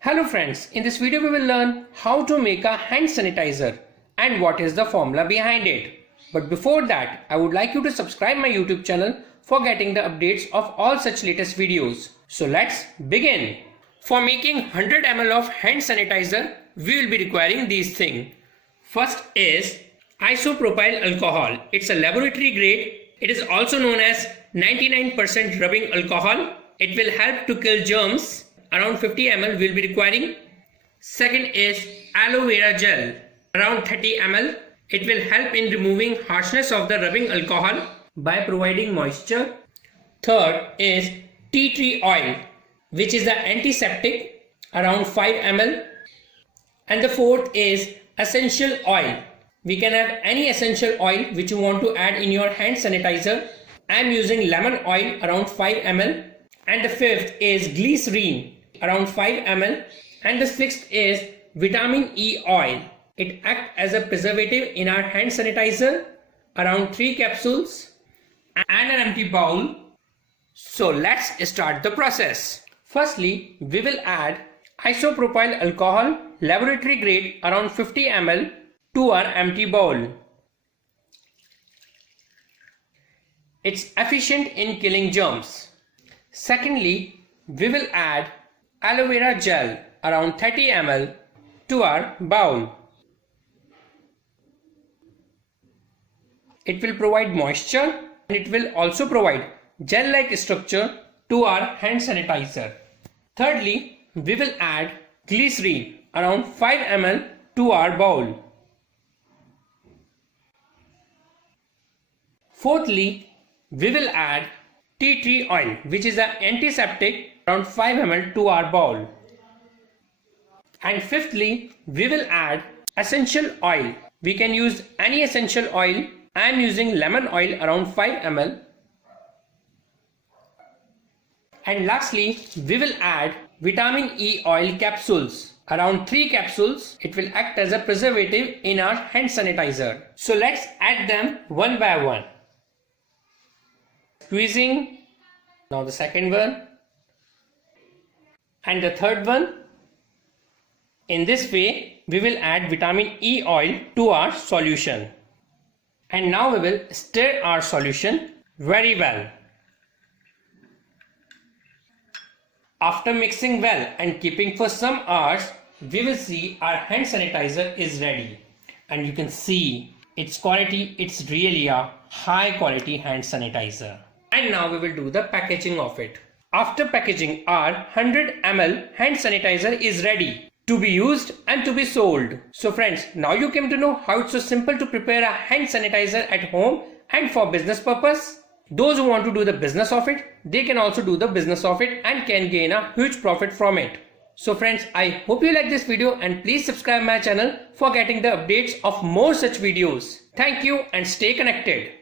Hello friends, in this video we will learn how to make a hand sanitizer and what is the formula behind it. But before that, I would like you to subscribe my YouTube channel for getting the updates of all such latest videos. So let's begin. For making 100 ml of hand sanitizer, we will be requiring these things. First is isopropyl alcohol. It's a laboratory grade. It is also known as 99% rubbing alcohol. It will help to kill germs. Around 50 ml we will be requiring. Second is aloe vera gel, around 30 ml. It will help in removing harshness of the rubbing alcohol by providing moisture. Third is tea tree oil, which is the antiseptic, around 5 ml. And the fourth is essential oil. We can have any essential oil which you want to add in your hand sanitizer. I am using lemon oil, around 5 ml. And the fifth is glycerine, around 5 ml. And the sixth is vitamin E oil. It acts as a preservative in our hand sanitizer, around 3 capsules and an empty bowl. So let's start the process. Firstly, we will add isopropyl alcohol, laboratory grade, around 50 ml to our empty bowl. It's efficient in killing germs. Secondly, we will add aloe vera gel, around 30 ml to our bowl. It will provide moisture and it will also provide gel-like structure to our hand sanitizer. Thirdly, we will add glycerine, around 5 ml to our bowl. Fourthly, we will add tea tree oil, which is an antiseptic, around 5 ml to our bowl. And fifthly, we will add essential oil. We can use any essential oil. I am using lemon oil, around 5 ml. And lastly, we will add vitamin E oil capsules, around 3 capsules. It will act as a preservative in our hand sanitizer. So let's add them one by one. Squeezing. Now the second one. And the third one. In this way, we will add vitamin E oil to our solution. And now we will stir our solution very well. After mixing well and keeping for some hours, we will see our hand sanitizer is ready. And you can see its quality, it's really a high quality hand sanitizer. And now we will do the packaging of it. After packaging, our 100 ml hand sanitizer is ready to be used and to be sold. So friends, now you came to know how it's so simple to prepare a hand sanitizer at home and for business purpose. Those who want to do the business of it, they can also do the business of it and can gain a huge profit from it. So friends, I hope you like this video and please subscribe my channel for getting the updates of more such videos. Thank you and stay connected.